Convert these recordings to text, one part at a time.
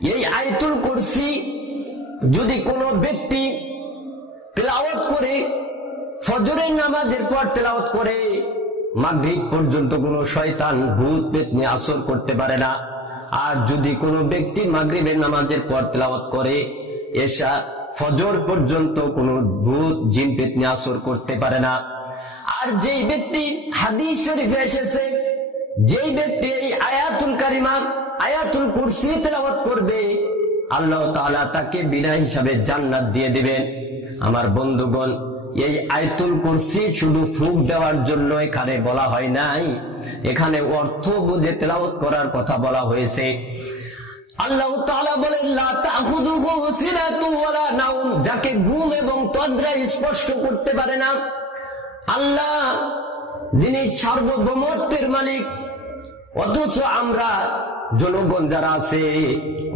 এই আয়াতুল কুরসি যদি কোনো ব্যক্তি তেলাওয়াত করে, ফজরের নামাজের পর তেলাওয়াত করে, মাগরিব পর্যন্ত কোনো শয়তান ভূত পেতনি আসর করতে পারে না। আর যদি কোনো ব্যক্তি মাগরিবের নামাজের পর তেলাওয়াত করে, এশা ফজর পর্যন্ত কোনো ভূত জিন পেতনি আসর করতে পারে না। আর যেই ব্যক্তি, হাদিস শরীফে এসেছে, যেই ব্যক্তি এই আয়াতুল কারিমা আয়াতুল কুরসি তেলাওয়াত করবে, আল্লাহ তাআলা তাকে বিনা হিসাবে জান্নাত দিয়ে দিবেন। আমার বন্ধুগণ, এই আয়াতুল কুরসি শুধু ফুঁক দেওয়ার জন্য এখানে বলা হয় নাই, এখানে অর্থ বুঝে তেলাওয়াত করার কথা বলা হয়েছে। আল্লাহ তাআলা বলেন, লা তাখুযুহু সিনাতুন ওয়ালা নাওম, যাকে ঘুম এবং তন্দ্রা স্পর্শ করতে পারে না। আল্লাহ যিনি সার্বভৌমত্বের মালিক, অথচ আমরা জনগণ যারা আছে,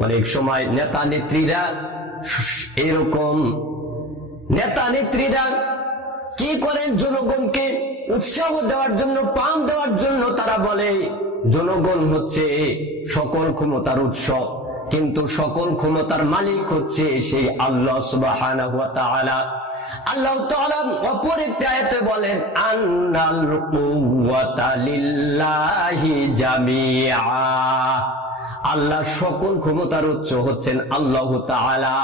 অনেক সময় নেতা নেত্রীরা, এরকম নেতা নেত্রীরা কি করেন, জনগণকে উৎসাহ দেওয়ার জন্য, পাম দেওয়ার জন্য তারা বলে জনগণ হচ্ছে সকল ক্ষমতার উৎস, কিন্তু সকল ক্ষমতার মালিক হচ্ছে সেই আল্লাহ সুবহানাহু ওয়া তাআলা। আল্লাহ তাআলা অপর একটি আয়াতে বলেন, আন্নাল কুওয়াতা লিল্লাহি জামিআ, আল্লাহ সকল ক্ষমতার উৎস হচ্ছেন আল্লাহ তাআলা।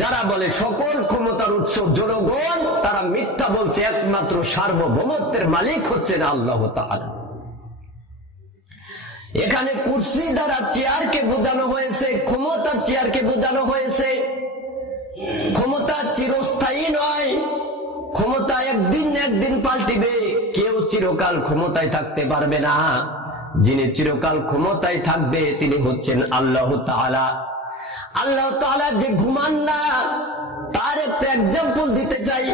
যারা বলে সকল ক্ষমতার উৎস জনগণ, তারা মিথ্যা বলছে, একমাত্র সার্বভৌমত্বের মালিক হচ্ছেন আল্লাহ তাআলা। এখানে কুরসি দ্বারা চেয়ারকে বোঝানো হয়েছে, ক্ষমতার চেয়ারকে বোঝানো হয়েছে। ক্ষমতা চিরস্থায়ী নয়, ক্ষমতা একদিন না একদিন পাল্টিবে, কেউ চিরকাল ক্ষমতায় থাকতে পারবে না। যিনি চিরকাল ক্ষমতায় থাকবে তিনি হচ্ছেন আল্লাহ তাআলা। আল্লাহ তাআলা যে ঘুমান না, তার একটা এক্সাম্পল দিতে চাই।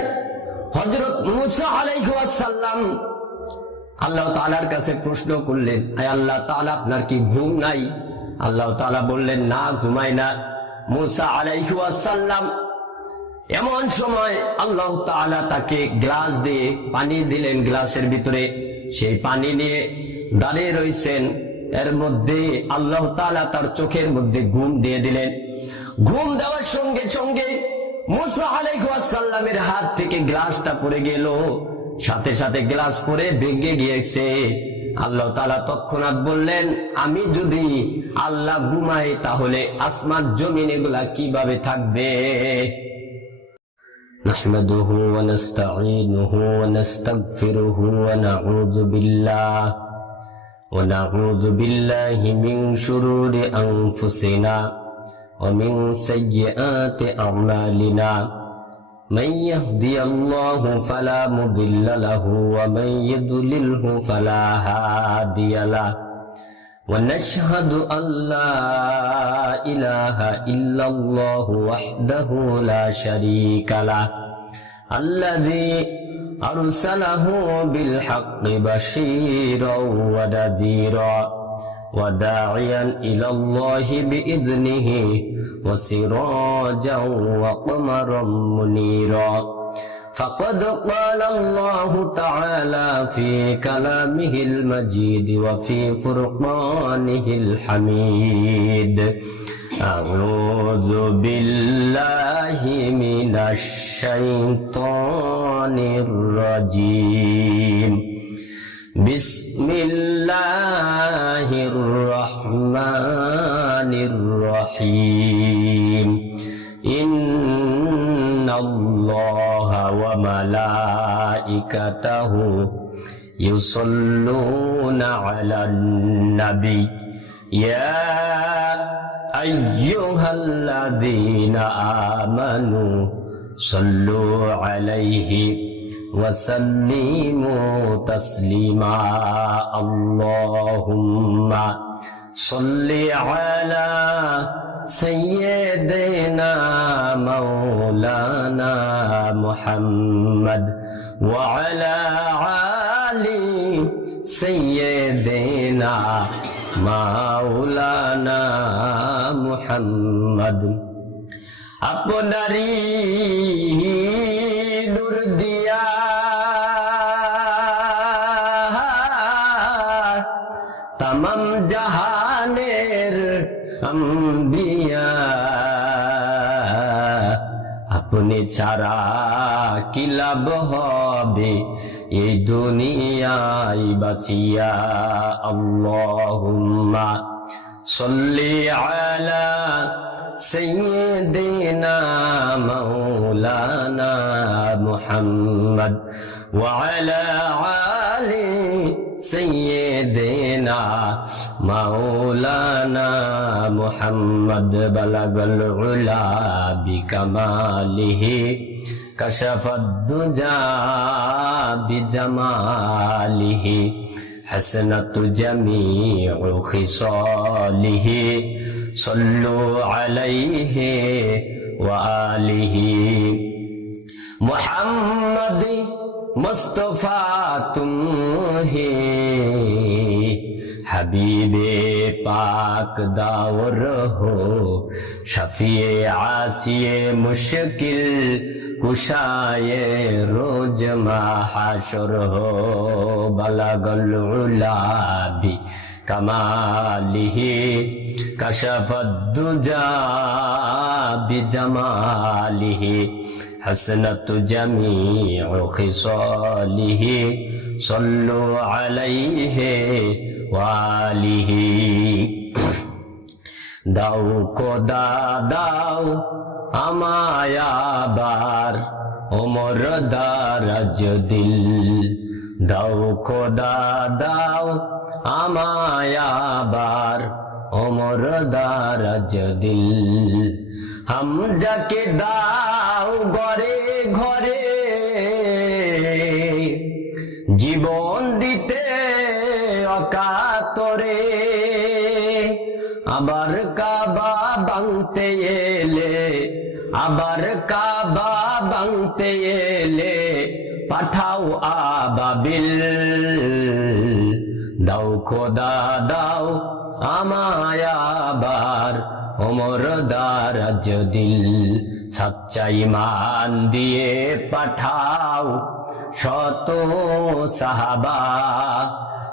হযরত মূসা আলাইহিস সালাম আল্লাহ তাআলার কাছে প্রশ্ন করলেন, আয় আল্লাহ তাআলা, আপনার কি ঘুম নাই? আল্লাহ তাআলা বললেন, না, ঘুমাই না। মূসা আলাইহিস সালাম এমন সময় আল্লাহ তাআলা তাকে গ্লাস দিয়ে পানি দিলেন, গ্লাসের ভিতরে সেই পানি নিয়ে দাঁড়িয়ে রয়েছেন। এর মধ্যে আল্লাহ তাআলা তার চোখের মধ্যে ঘুম দিয়ে দিলেন। ঘুম দেওয়ার সঙ্গে সঙ্গে মূসা আলাইহিস সালামের হাত থেকে গ্লাসটা পড়ে গেল, সাথে সাথে গ্লাস পড়ে ভেঙে গিয়েছে। আল্লাহ তাআলা তৎক্ষণাৎ বললেন, আমি যদি আল্লাহ ঘুমাই তাহলে আসমান জমিন এগুলা কিভাবে থাকবে? নাহমাদুহু ওয়া নাস্তাঈনুহু ওয়া নাস্তাগফিরুহু ওয়া নাউযু বিল্লাহি মিন শুরুরি আনফুসিনা ওয়া মিন সাইয়্যাতি আমালিনা। من يهدي الله فلا مضل له ومن يضلله فلا هادي له ونشهد أن لا إله إلا الله وحده لا شريك له الذي أرسله بالحق بشيرا ونذيرا وداعيا إلى الله بإذنه وسراجا وقمرا منيرا فقد قال الله تعالى في كلامه المجيد وفي فرقانه الحميد أعوذ بالله من الشيطان الرجيم بسم الله الرحمن الرحيم إن الله وملائكته يصلون على النبي يا أيها الذين آمنوا صلوا عليه وسلموا تسليما اللهم صل على سيدنا مولانا محمد وعلى آل سيدنا مولانا محمد আপনারি নূর দিয়া तमाम जहानेर আম্বিয়া, আপনি ছাড়া কি লাভ হবে এই দুনিয়ায় বাঁচিয়া। আল্লাহুম্মা সাল্লি আলা সাইয়্যিদিনা মাওলানা মুহাম্মদ ওয়া আলা আলি সাইয়্যিদিনা মাওলানা মুহাম্মদ। বালাগাল উলা বিকামালিহি কাশাফাদ দুজা বিজামালিহি হাসনাতু জামিউ খিসালিহি সাল্লু আলাইহি ওয়া আলিহি। মুহাম্মদ মুস্তাফা তুমহি হাবিবে পাক দাওর হো, শফিয়ে আসিয়ে মুশকিল কুশায়ে রোজ মাহাশর হো। বালাগাল উলা বি কামালিহি কাশাফাদ দুজা বিজামালিহি হাসনাতু জামিউ খিসালিহি সাল্লু আলাইহি ওয়া আলিহি। দাও খোদা দাও আমায় আবার ওমর দারাজ দিল, দাও খোদা দাও আমায় আবার ওমর দারাজ দিল। হামজাকে দাও ঘরে ঘরে জীবন দিতে অকাতরে, আবার কাবা ভাঙতে এলে, আবার কাবা ভাঙতে এলে পাঠাও আবাবিল। দাও খোদা দাও আমায় আবার ওমর দারাজ দিল। সাচ্চা ঈমান দিয়ে পাঠাও শত সাহাবা,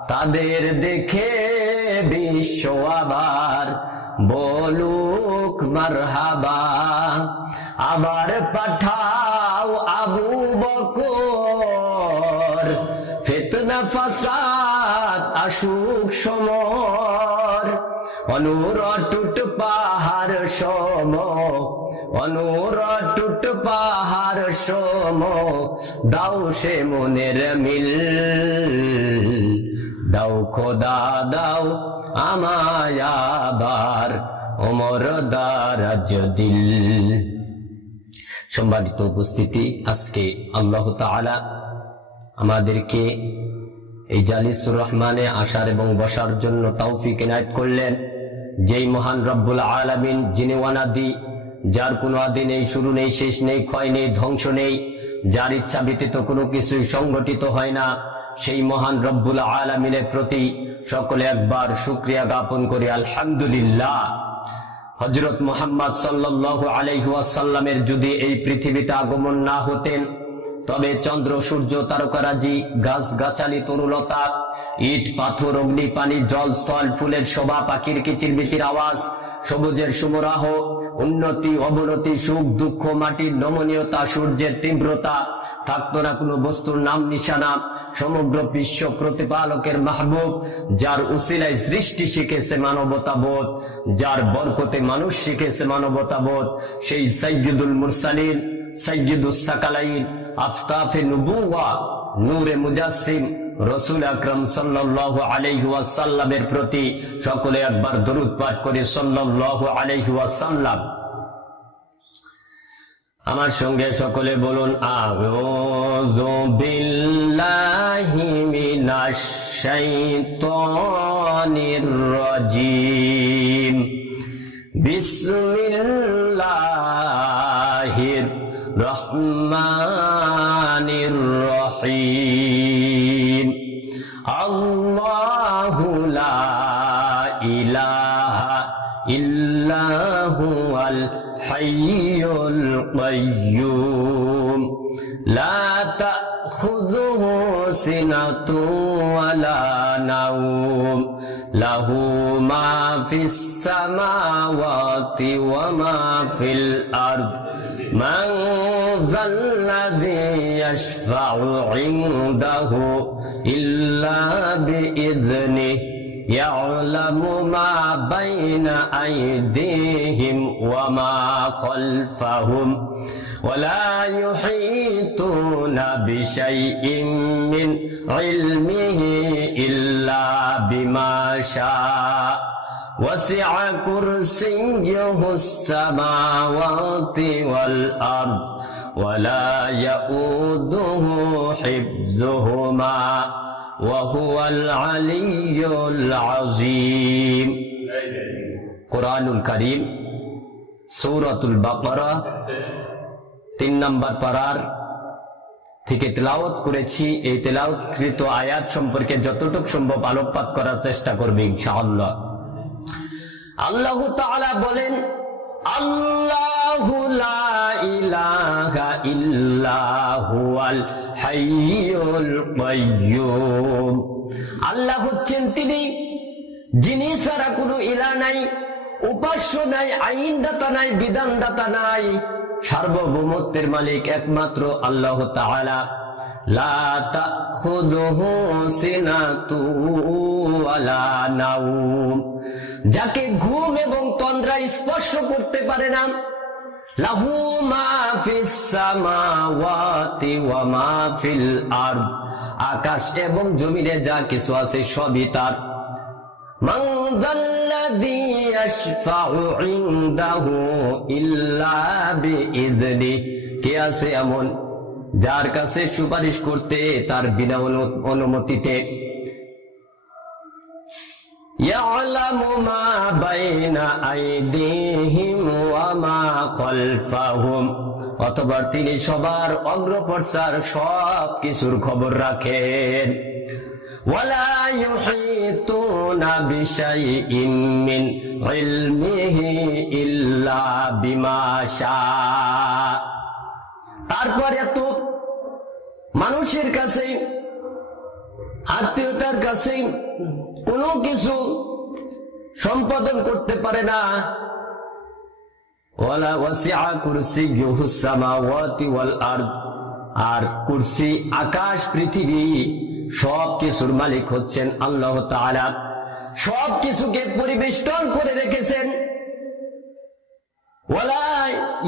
তাদের দেখে বিশ্ব আবার বলুক মারহাবা। আবার পাঠাও আবু বকর, ফিতনা ফাসাদ আসুক সমর, অনুর টুট পাহাড় সম, অনুর টুট পাহাড় সম, দাও সে মনের মিল। দাও খোদা দাও আমায় আবার ওমর দারাজ দিল। সম্মানিত উপস্থিতি, আজকে আল্লাহ তাআলা আমাদেরকে এই জালিসুর রহমানে আসার এবং বসার জন্য তৌফিক ইনায়েত করলেন। যেই মহান রব্বুল আলামিন, যিনি অনাদি, যার কোনো আদি নেই, শুরু নেই, শেষ নেই, ক্ষয় নেই, ধ্বংস নেই, যার ইচ্ছা ব্যতীত কোনো কিছুই সংগঠিত হয় না, সেই মহান রব্বুল আলামিনের প্রতি সকলে একবার শুকরিয়া জ্ঞাপন করি আলহামদুলিল্লাহ। হযরত মুহাম্মদ সাল্লাল্লাহু আলাইহি ওয়াসাল্লামের যদি এই পৃথিবীতে আগমন না হতেন, তবে চন্দ্র সূর্য তারকারাজি গাছ গাছালি তরুলতা ইট পাথর অগ্নি পানি জল স্থল ফুলের শোভা পাখির কিচিরমিচির আওয়াজ সবুজের সুমরাহ উন্নতি অবনতি সুখ দুঃখ মাটির নমনীয়তা সূর্যের তীব্রতা থাকতো না কোনো বস্তুর নাম নিশানা। সমগ্র বিশ্ব প্রতিপালকের মাহবুব, যার উসিলায় সৃষ্টি শিখেছে মানবতাবোধ, যার বরকতে মানুষ শিখেছে মানবতাবোধ, সেই সাইয়্যিদুল মুরসালিন সাইয়্যিদুস সাকালাইন আফতাফে নবুওয়া নূরে মুজাসসিম রাসূল আকরাম সাল্লাল্লাহু আলাইহি ওয়াসাল্লামের প্রতি সকলে একবার দরুদ পাঠ করে সাল্লাল্লাহু আলাইহি ওয়াসাল্লাম। আমার সঙ্গে সকলে বলুন আউযু বিল্লাহি মিনাশ শাইতানির রাজিম বিসমিল্লাহির রহমানির রহিম। আল্লাহু লা ইলাহা ইল্লা হুয়াল হাইয়ুল কাইয়্যুম লা তাখুযুহু সিনাতুন ওয়ালা নাওম লাহু মা ফিস সামাওয়াতি ওয়া মা ফিল আরদ মান যাল্লাযী ইয়াশফা'ু 'ইনদাহু ইল্লা বিইذনিহি ইয়া'লামু মা বাইনা আইদিহিম ওয়া মা খালফাহুম ولا يحيطون بشيء من علمه إلا بما شاء وسع كرسيه السماوات والأرض ولا يؤوده حفظهما وهو العلي العظيم قرآن الكريم سورة البقرة 3 নম্বর পারার থেকে তেলাওয়াত করেছি। এই তেলাওয়াতকৃত আয়াত সম্পর্কে যতটুকু সম্ভব আলোকপাত করার চেষ্টা করবে ইনশাআল্লাহ। আল্লাহ তাআলা বলেন, আল্লাহু লা ইলাহা ইল্লা হুয়াল হাইয়ুল কাইয়্যুম। আল্লাহ হচ্ছেন তিনি যিনি ছাড়া কোনো ইলাহ নাই, উপাস্য নাই, আইনদাতা নাই, বিধানদাতা নাই, সার্বভৌমত্বের মালিক একমাত্র আল্লাহ তাআলা। লা তাখুযুহু সিনাতু ওয়ালা নাওম, যাকে ঘুম এবং তন্দ্রা স্পর্শ করতে পারে না। লাহু মা ফিস সামাওয়াতি ওয়া মা ফিল আরদ, আকাশ এবং জমিনে যা কিছু আছে সবই তার। মান যাল্লাযী ইয়াশফা'ু 'ইনদাহু ইল্লা বিইذনিহি, কে আছে এমন যার কাছে সুপারিশ করতে তার বিনা অনুমতিতে। ইয়ালামু মা বাইনা আইদিহিম ওয়া মা খালফাহুম, অতঃপর তিনি সবার অগ্রপশ্চাৎ সব কিছুর খবর রাখেন। ওয়ালা ইউহিতুনা বিশাইইন মিন ইলমিহি ইল্লা বিমা শাআ। তারপরে তো মানুষের কাছে, আত্মীয়তার কাছে কোনো কিছু সম্পাদন করতে পারে না। ওয়ালা ওয়াসিআ কুরসিয়্যুহুস সামাওয়াতি ওয়াল আরদ, আর কুরসি আকাশ পৃথিবী সব কিছুর মালিক হচ্ছেন আল্লাহ তাআলা। সব কিছুকে পরিবেষ্টন করে রেখেছেন। ওয়ালা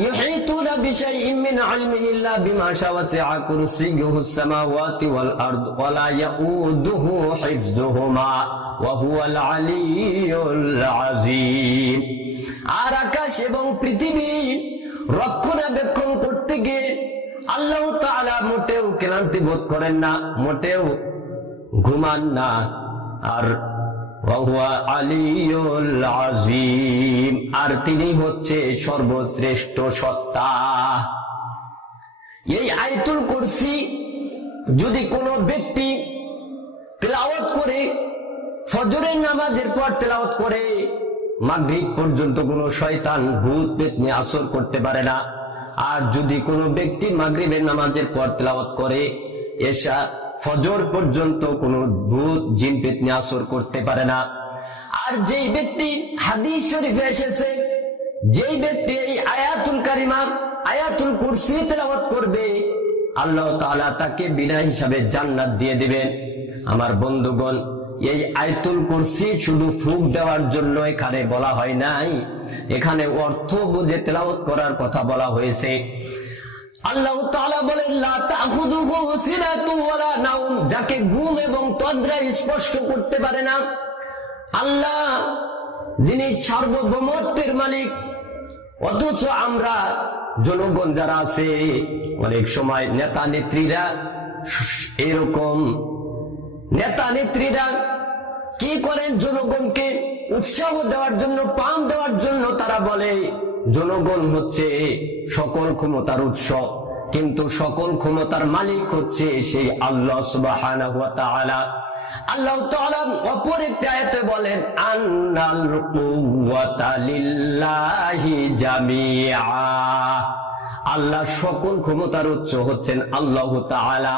ইউহিতুনা বিশাইইন মিন ইলমিহি ইল্লা বিমা শাআ ওয়াসিআ কুরসিয়্যুহুস সামাওয়াতি ওয়াল আরদ ওয়ালা ইয়াউদুহু হিফযুহুমা ওয়া হুয়াল আলিয়্যুল আযীম। আর আকাশ এবং পৃথিবী রক্ষণাবেক্ষণ করতে গিয়ে আল্লাহ তাআলা মোটেও ক্লান্তি বোধ করেন না, মোটেও ঘুমান না। আর ওয়া হুয়া আলিয়্যুল আযীম, আর তিনি হচ্ছে সর্বশ্রেষ্ঠ সত্তা। এই আয়াতুল কুরসি যদি কোনো ব্যক্তি তেলাওয়াত করে, ফজরের নামাজের পর তেলাওয়াত করে, মাগরিব পর্যন্ত কোনো শয়তান ভূত পেতনি আসর করতে পারে না। আর যদি কোনো ব্যক্তি মাগরিবের নামাজের পর তেলাওয়াত করে, এশা ফজর পর্যন্ত কোনো ভূত জিন পেতনি আসর করতে পারে না। আর যেই ব্যক্তি, হাদিস শরীফে এসেছে, যেই ব্যক্তি এই আয়াতুল কারিমা আয়াতুল কুরসি তেলাওয়াত করবে, আল্লাহ তাআলা তাকে বিনা হিসাবে জান্নাত দিয়ে দিবেন। আমার বন্ধুগণ, এই আয়াতুল কুরসি শুধু ফুঁক দেওয়ার জন্য এখানে বলা হয় নাই, এখানে অর্থ বুঝে তেলাওয়াত করার কথা বলা হয়েছে। আল্লাহ তাআলা বলেন, লা তাখুযুহু সিনাতু ওয়ালা নাওম, যাকে ঘুম এবং তন্দ্রা স্পর্শ করতে পারে না। আল্লাহ যিনি সার্বভৌমত্বের মালিক, অথচ আমরা জনগণ যারা আছে, অনেক সময় নেতা নেত্রীরা, এরকম নেতা নেত্রীরা কি করেন, জনগণকে উৎসাহ দেওয়ার জন্য, পাম দেওয়ার জন্য তারা বলে জনগণ হচ্ছে সকল ক্ষমতার উৎস, কিন্তু সকল ক্ষমতার মালিক হচ্ছে সেই আল্লাহ সুবহানাহু ওয়া তাআলা। আল্লাহ তাআলা অপর একটি আয়াতে বলেন, আন্নাল কুওয়াতা লিল্লাহি জামিআ, আল্লাহ সকল ক্ষমতার উৎস হচ্ছেন আল্লাহ তাআলা।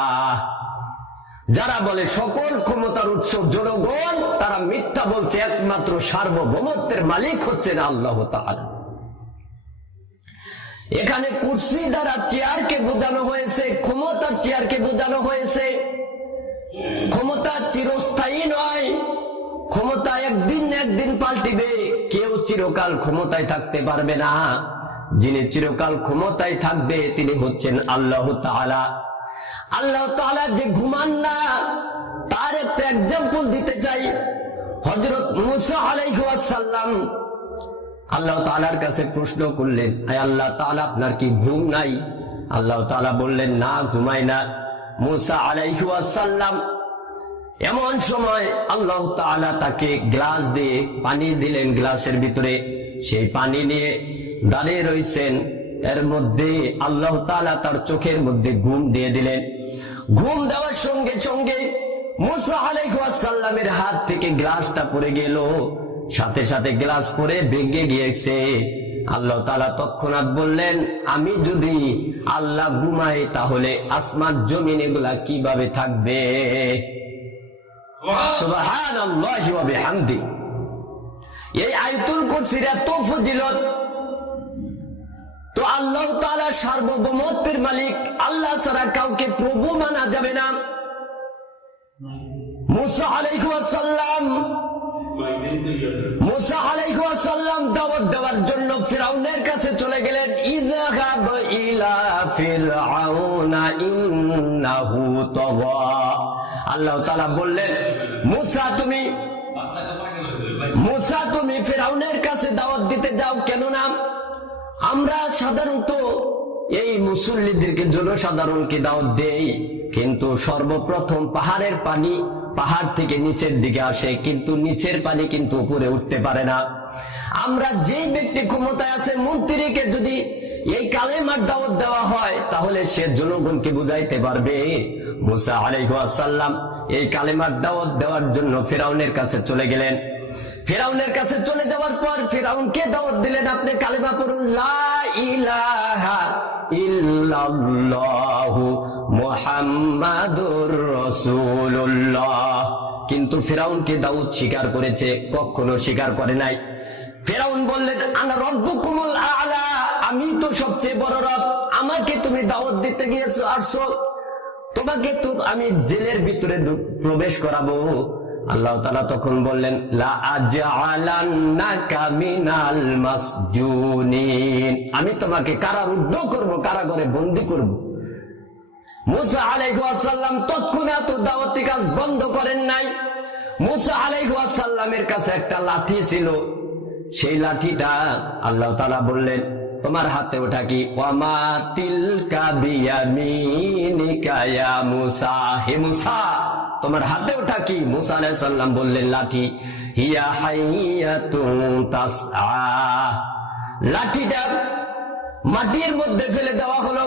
যারা বলে সকল ক্ষমতার উৎস জনগণ, তারা মিথ্যা বলছে। একমাত্র সার্বভৌমত্বের মালিক হচ্ছেন আল্লাহ তাআলা। এখানে কুরসি দ্বারা চেয়ারকে বোঝানো হয়েছে, ক্ষমতার চেয়ারকে বোঝানো হয়েছে। ক্ষমতা চিরস্থায়ী নয়, ক্ষমতা একদিন না একদিন পাল্টিবে। কেউ চিরকাল ক্ষমতায় থাকতে পারবে না। যিনি চিরকাল ক্ষমতায় থাকবে তিনি হচ্ছেন আল্লাহ তাআলা। আল্লাহ তাআলা যে ঘুমান না, তার একটা এক্সাম্পল দিতে চাই। হযরত মূসা আলাইহিস সালাম আল্লাহ তাআলার কাছে প্রশ্ন করলেন, আয় আল্লাহ তাআলা, আপনার কি ঘুম নাই? আল্লাহ তাআলা বললেন, না, ঘুমাই না। মূসা আলাইহিস সালাম এমন সময় আল্লাহ তাআলা তাকে গ্লাস দিয়ে পানি দিলেন, গ্লাসের ভিতরে সেই পানি নিয়ে দাঁড়িয়ে রয়েছেন। এর মধ্যে আল্লাহ তাআলা তার চোখের মধ্যে ঘুম দিয়ে দিলেন। ঘুম দেওয়ার সঙ্গে সঙ্গে মূসা আলাইহিস সালামের হাত থেকে গ্লাসটা পড়ে গেল, সাথে সাথে গ্লাস পড়ে ভেঙে গিয়েছে। আল্লাহ তাআলা তৎক্ষণাৎ বললেন, আমি যদি আল্লাহ ঘুমাই তাহলে আসমান জমিন এগুলা কিভাবে থাকবে? সুবহানাল্লাহি ওয়া বিহামদি। এই আয়াতুল কুরসির এত ফজিলত। তো আল্লাহ তাআলা সার্বভৌমত্বের মালিক, আল্লাহ ছাড়া কাউকে প্রভু মানা যাবে না। মূসা আলাইহিস সালাম দাওয়াত দেওয়ার জন্য ফিরআউনের কাছে চলে গেলেন। ইযহাব ইলা ফিরআউনা ইন্নাহু তাগা। আল্লাহ তাআলা বললেন, মূসা তুমি ফিরআউনের কাছে দাওয়াত দিতে যাও। কেন না, আমরা সাধারণত এই মুসল্লিদেরকে, জনসাধারণকে দাওয়াত দেই, কিন্তু সর্বপ্রথম পাহাড়ের পানি পাহাড় থেকে নিচের দিকে আসে, কিন্তু নিচের পানি কিন্তু উপরে উঠতে পারে না। আমরা যেই ব্যক্তি ক্ষমতায় আছে, মন্ত্রীকে যদি এই কালেমার দাওয়াত দেওয়া হয় তাহলে সে জনগণকে বুঝাইতে পারবে। মূসা আলাইহিস সালাম এই কালেমার দাওয়াত দেওয়ার জন্য ফিরআউনের কাছে চলে গেলেন। ফিরআউনের কাছে চলে যাওয়ার পর ফিরআউনকে দাওয়াত দিলেন, আপনি কালেমা পড়ুন, লা ইলাহা ইল্লাল্লাহু মুহাম্মাদুর রাসূলুল্লাহ। কিন্তু ফিরআউনকে দাউদ স্বীকার করেছে, কখনো স্বীকার করে নাই। ফিরআউন বললেন, আনা রব্বুকুমুল আ'লা, আমি তো সবচেয়ে বড় রব, আমাকে তুমি দাওয়াত দিতে গিয়েছো, আসছো, তোমাকে তো আমি জেলের ভিতরে প্রবেশ করাবো। আল্লাহ তাআলা তখন বললেন, লা আজআলান্নাকা মিনাল মাসজুনিন, আমি তোমাকে কারারুদ্ধ করব, কারাগারে বন্দী করব। মূসা আলাইহিস সালাম তৎক্ষণাৎ দাওয়াতি কাজ বন্ধ করেন নাই। মূসা আলাইহিস সালামের কাছে একটা লাঠি ছিল, সেই লাঠিটা আল্লাহ তাআলা বললেন, তোমার হাতে ওটা কি? ওয়ামা তিলকা বিয়ামিনিকা ইয়া মূসা, হে মূসা তোমার হাতে ওটা কি? মূসা আলাইহিস সালাম বললেন, লাঠি। হিয়া হাইয়াতুন তাসআ, লাঠিটা মাটির মধ্যে ফেলে দেওয়া হলো।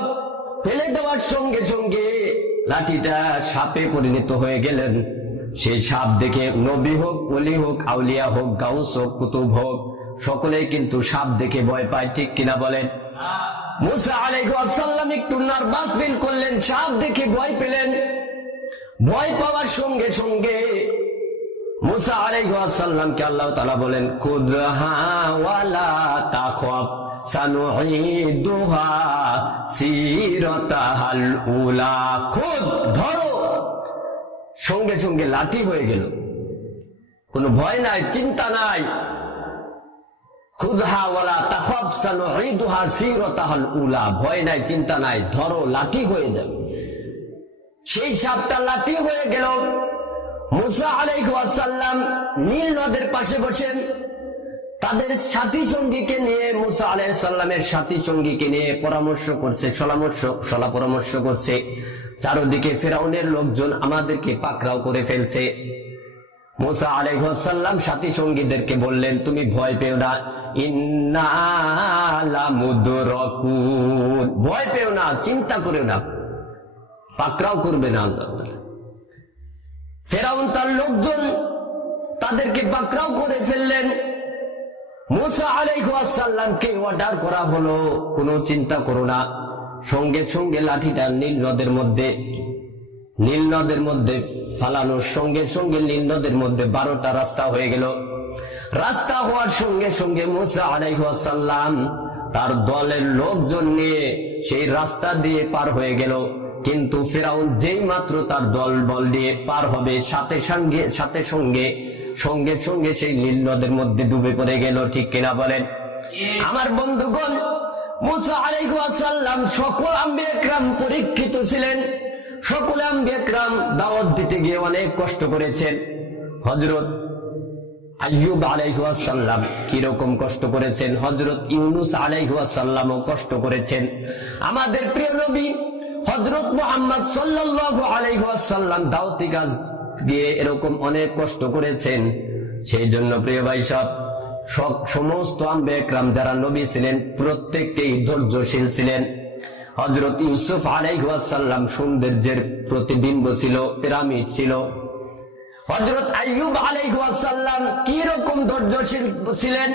ফেলে দেওয়ার সঙ্গে সঙ্গে লাঠিটা সাপে পরিণত হয়ে গেলেন। সেই সাপ দেখে নবী হোক, ওলি হোক, আউলিয়া হোক, গাউস হোক, কুতুব হোক, সকলেই কিন্তু সাপ দেখে ভয় পায়, ঠিক কিনা বলেন? মূসা আলাইহিস সালাম একটু নার্ভাস ফিল করলেন, সাপ দেখে ভয় পেলেন। ভয় পাওয়ার সঙ্গে সঙ্গে মূসা আলাইহিস সালামকে আল্লাহ তাআলা বলেন, খুযহা ওয়ালা তাখাফ সানুঈদুহা সিরাতাহাল উলা, খুদ ধরো। সঙ্গে সঙ্গে লাঠি হয়ে গেল, কোনো ভয় নাই, চিন্তা নাই। খুযহা ওয়ালা তাখাফ সানুঈদুহা সিরাতাহাল উলা, ভয় নাই, চিন্তা নাই, ধরো, লাঠি হয়ে যাবে। সেই সাপটা লাঠি হয়ে গেল। মূসা আলাইহিস সালাম নীল নদের পাশে বসেন, তাদের সাথী সঙ্গীকে নিয়ে, মূসা আলাইহিস সালামের সাথী সঙ্গীকে নিয়ে পরামর্শ করছে, সলা পরামর্শ করছে। চারদিকে ফিরআউনের লোকজন আমাদেরকে পাকড়াও করে ফেলছে। মূসা আলাইহিস সালাম সাথী সঙ্গীদেরকে বললেন, তুমি ভয় পেও না, ইন্না লামুদরাকুন, ভয় পেও না, চিন্তা করো না, পাকড়াও করবে না আল্লাহ তাআলা। ফিরআউন তার লোকজন তাদেরকে পাকড়াও করে ফেললেন। মূসা আলাইহিস সালামকে অর্ডার করা হলো, কোনো চিন্তা করো না, সঙ্গে সঙ্গে লাঠিটা নীল নদের মধ্যে নীল নদের মধ্যে ফালানোর সঙ্গে সঙ্গে নীল নদের মধ্যে 12টা রাস্তা হয়ে গেল। রাস্তা হওয়ার সঙ্গে সঙ্গে মুসা আলাইহিস সালাম তার দলের লোকজন নিয়ে সেই রাস্তা দিয়ে পার হয়ে গেল। কিন্তু ফিরাউন যেই মাত্র তার দল বল দিয়ে পার হবে, সাথে সঙ্গে সেই নীল নদের মধ্যে ডুবে পড়ে গেল। ঠিক কিনা বলেন? আমার বন্ধুগণ, মুসা আলাইহিস সালাম সকল আম্বিয়া কিরাম পরীক্ষিত ছিলেন। সকল আম্বিয়া কিরাম দাওয়াত দিতে গিয়ে অনেক কষ্ট করেছেন। হযরত আইয়ুব আলাইহিস সালাম কিরকম কষ্ট করেছেন, হযরত ইউনুস আলাইহিস সালামও কষ্ট করেছেন। আমাদের প্রিয় নবী হযরত মুহাম্মদ সাল্লাল্লাহু আলাইহি ওয়াসাল্লাম দাওয়াতি কাজ গিয়ে এরকম অনেক কষ্ট করেছেন। সেই জন্য প্রিয় ভাই সমস্ত আম্বিয়া কিরাম যারা নবী ছিলেন প্রত্যেককেই ধৈর্যশীল ছিলেন। হযরত ইউসুফ আলাইহিস সালাম সৌন্দর্যের প্রতিবিম্ব ছিল, পিরামিড ছিল। হযরত আইয়ুব আলাইহিস সালাম কি রকম ধৈর্যশীল ছিলেন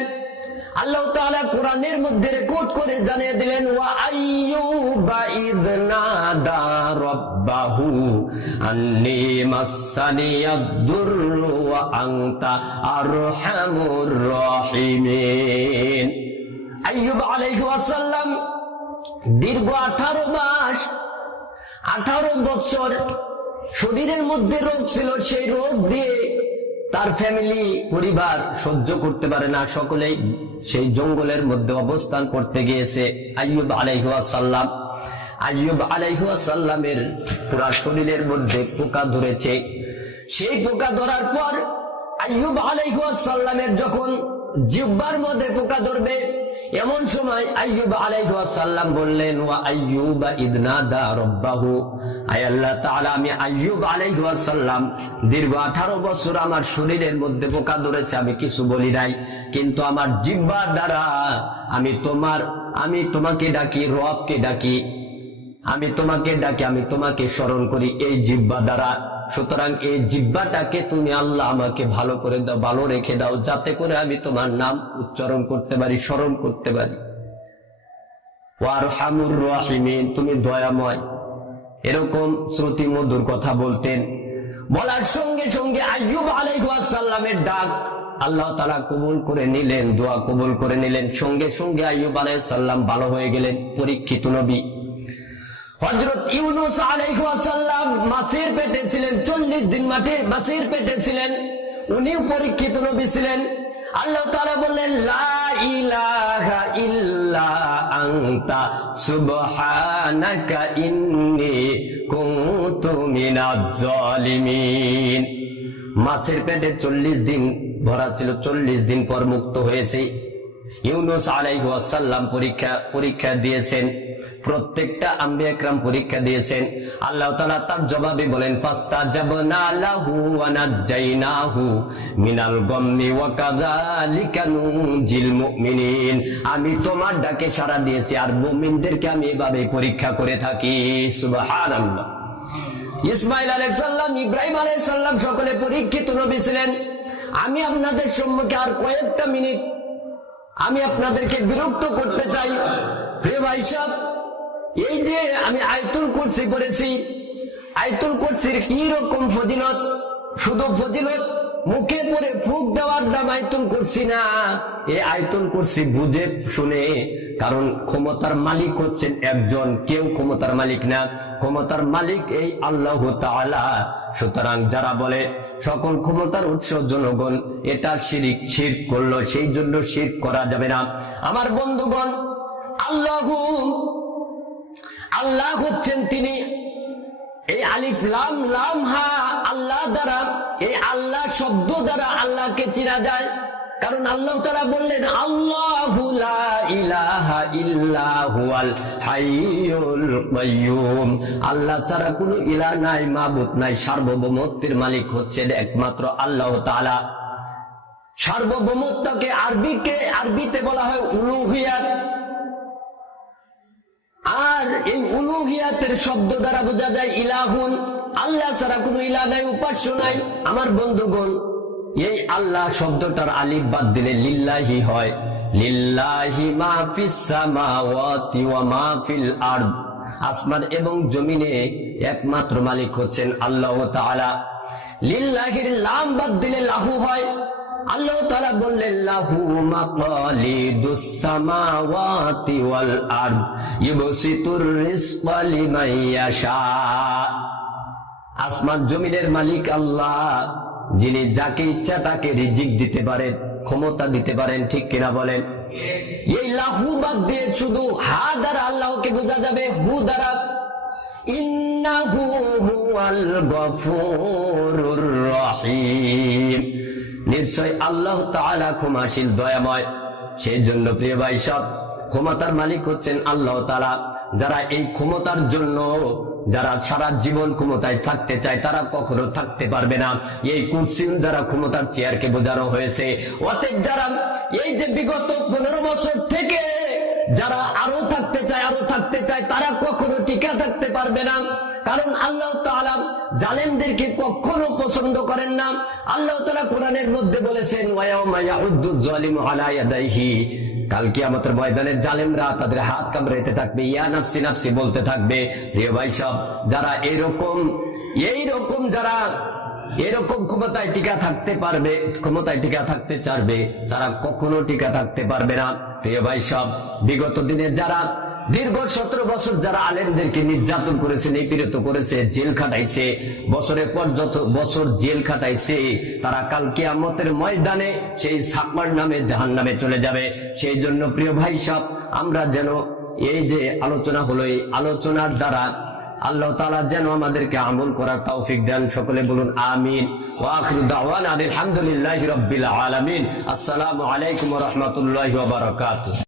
আল্লাহ তাআলা কোরআনের মধ্যে রেকর্ড করে জানিয়ে দিলেন, ওয়া আইয়ুবা ইয নাদা রাব্বাহু আন্নী মাসসানিয়াদ-দুররু ওয়া আনতা আরহামুর রাহিমিন। আইয়ুব আলাইহিস সালাম দীর্ঘ 18 বছর শরীরের মধ্যে রোগ ছিল। সেই রোগ দিয়ে তার ফ্যামিলি পরিবার সহ্য করতে পারে না, সকলেই সেই জঙ্গলের মধ্যে অবস্থান করতে গিয়েছে। আইয়ুব আলাইহিস সালামের পুরা শরীরের মধ্যে পোকা ধরেছে। সেই পোকা ধরার পর আইয়ুব আলাইহিস সালামের যখন জিহ্বার মধ্যে পোকা ধরবে, এমন সময় আইয়ুব আলাইহিস সালাম বললেন, ওয়া আইয়ুবা ইয নাদা রাব্বাহু, আয় আল্লাহ তাআলা, আমি আইয়ুব আলাইহিস সালাম দীর্ঘ 18 বছর আমার শরীরের মধ্যে পোকা ধরেছে, আমি কিছু বলি নাই, কিন্তু আমার জিহ্বার দ্বারা আমি তোমাকে ডাকি, রবকে ডাকি, আমি তোমাকে স্মরণ করি এই জিহ্বা দ্বারা। সুতরাং এই জিহ্বাটাকে তুমি আল্লাহ আমাকে ভালো করে দাও, ভালো রেখে দাও, যাতে করে আমি তোমার নাম উচ্চারণ করতে পারি, স্মরণ করতে পারি। ওয়ারহামুর রাহিমিন, তুমি দয়াময়। এরকম শ্রুতি মধুর কথা বলতেন। বলার সঙ্গে সঙ্গে আইয়ুব আলাইহিস সালামের ডাক আল্লাহ তাআলা কবুল করে নিলেন, দোয়া কবুল করে নিলেন। সঙ্গে সঙ্গে আইয়ুব আলাইহিস সালাম ভালো হয়ে গেলেন, পরীক্ষিত নবী। হযরত ইউনুস আলাইহিস সালাম মাছের পেটে ছিলেন, 40 দিন মাছের পেটে ছিলেন, উনিও পরীক্ষিত নবী ছিলেন। আল্লাহ তাআলা বললেন, লা ইলাহা ইল্লা আনতা সুবহানাকা ইন্নী কুনতু মিনাজ জালিমিন। মাছের পেটে 40 দিন ভরা ছিল, 40 দিন পর মুক্ত হয়েছে। ইউনুস আলাইহিস সালাম পরীক্ষা দিয়েছেন, প্রত্যেকটা আম্বিয়া কিরাম পরীক্ষা দিয়েছেন। আল্লাহ তাআলা তার জবাবে বলেন, ফাস্তাজাবনা লাহু ওয়া নাজ্জাইনাহু মিনাল গাম্মি ওয়া কাযালিকা নুনজিল মুমিনিন। আমি তোমার ডাকে সাড়া দিয়েছি, আর মুমিনদেরকে আমি এভাবে পরীক্ষা করে থাকি। সুবহানাল্লাহ। ইসমাঈল আলাইহিস সালাম, ইব্রাহিম আলাইহিস সালাম সকলে পরীক্ষিত নবী ছিলেন। আমি আপনাদের সম্মুখে আর কয়েকটা মিনিট আমি আপনাদেরকে বিরক্ত করতে চাই। প্রিয় ভাই সাহেব, এই যে আমি আয়াতুল কুরসি পড়েছি, আয়াতুল কুরসির কি রকম ফজিলত, শুধু ফজিলত মুখে পড়ে ফুঁক দেওয়ার দাম আয়াতুল কুরসি না। এই আয়াতুল কুরসি বুঝে শুনে, কারণ ক্ষমতার মালিক হচ্ছেন একজন, কেউ ক্ষমতার মালিক না, ক্ষমতার মালিক এই আল্লাহ তাআলা। সুতরাং যারা বলে সকল ক্ষমতার উৎস জনগণ, এটা শিরক করলো, সেই জন্য শিরক করা যাবে না। আমার বন্ধুগণ, আল্লাহ হচ্ছেন তিনি, এই আলিফ লাম লাম হা আল্লাহ দ্বারা, এই আল্লাহ শব্দ দ্বারা আল্লাহকে চেনা যায়। কারণ আল্লাহ তাআলা বললেন, আল্লাহু লা ইলাহা ইল্লা হুয়াল হাইয়ুল কাইয়্যুম। আল্লাহ ছাড়া কোনো ইলাহ নাই, মাবুদ নাই, সার্বভৌমত্বের মালিক হচ্ছেন একমাত্র আল্লাহ তাআলা। সার্বভৌমত্বকে আরবিতে বলা হয় উলুহিয়াত। আর এই উলুহিয়াতের শব্দ দ্বারা বোঝা যায় ইলাহুন, আল্লাহ ছাড়া কোনো ইলাহ নাই, উপাস্য নাই। আমার বন্ধুগণ, এই আল্লাহ শব্দটার আলিফ বাদ দিলে লিল্লাহি হয়। লিল্লাহি মা ফিস সামাওয়াতি ওয়া মা ফিল আরদ। আসমান এবং জমিনে একমাত্র মালিক হচ্ছেন আল্লাহ তাআলা। লিল্লাহির লাম বাদ দিলে লাহু হয়। আল্লাহ তাআলা বললেন লাহু মাকালিদুস সামাওয়াতি ওয়াল আরদ ইউবসিতুর রিজকা লিমান ইয়াশা। আসমান জমিনের মালিক আল্লাহ, যিনি যাকে ইচ্ছা তাকে রিজিক দিতে পারেন, ক্ষমতা দিতে পারেন, ঠিক কিনা বলেন? এই লাহু বাদ দিয়ে শুধু হা দ্বারা আল্লাহকে বোঝা যাবে, হু দ্বারা। ইন্নাহু হুয়াল গফুরুর রহিম, নিশ্চয় আল্লাহ তাআলা ক্ষমাশীল দয়াময়। সেই জন্য প্রিয় ভাই সব, ক্ষমতার মালিক হচ্ছেন আল্লাহ তাআলা। যারা এই ক্ষমতার জন্য যারা সারা জীবন ক্ষমতায় থাকতে চায় তারা কখনো থাকতে পারবে না। এই কুরসির দ্বারা ক্ষমতার চেয়ারকে বোঝানো হয়েছে। অতএব যারা এই যে বিগত 15 বছর থেকে যারা আরো থাকতে চায় তারা কখনো টিকা থাকতে পারবে না। কারণ আল্লাহ তাআলা জালেমদেরকে কখনো পছন্দ করেন না। আল্লাহ তাআলা কোরআনের মধ্যে বলেছেন ওয়ায়াউমা ইয়াউদ্দু যালিমু আলা ইয়াদাইহি, কাল কিয়ামতের ময়দানে জালেমরা তাদের হাত কামড়াইতে থাকবে, ইয়া নাফসি নাফসি বলতে থাকবে। প্রিয় ভাই সব, যারা এইরকম যারা এরকম ক্ষমতায় টিকা থাকতে পারবে, ক্ষমতায় টিকা থাকতে চাইবে, তারা কখনো টিকা থাকতে পারবে না। প্রিয় ভাই সব, বিগত দিনে যারা দীর্ঘ 17 বছর যারা আলেমদেরকে নির্যাতন করেছে, নিপীড়িত করেছে, জেল খাটাইছে, বছরের পর যত বছর জেল খাটাইছে, তারা কাল কিয়ামতের ময়দানে সেই সাকমার নামে জাহান্নামে চলে যাবে। সেই জন্য প্রিয় ভাই সব, আমরা যেন এই যে আলোচনা হলো, এই আলোচনার দ্বারা আল্লাহ তাআলা যেন আমাদেরকে আমল করার তৌফিক দেন। সকলে বলুন আমিন। ওয়া আখিরু দাওয়ানা আলহামদুলিল্লাহি রাব্বিল আলামিন। আসসালামু আলাইকুম ওয়া রাহমাতুল্লাহি ওয়া বারাকাতুহু।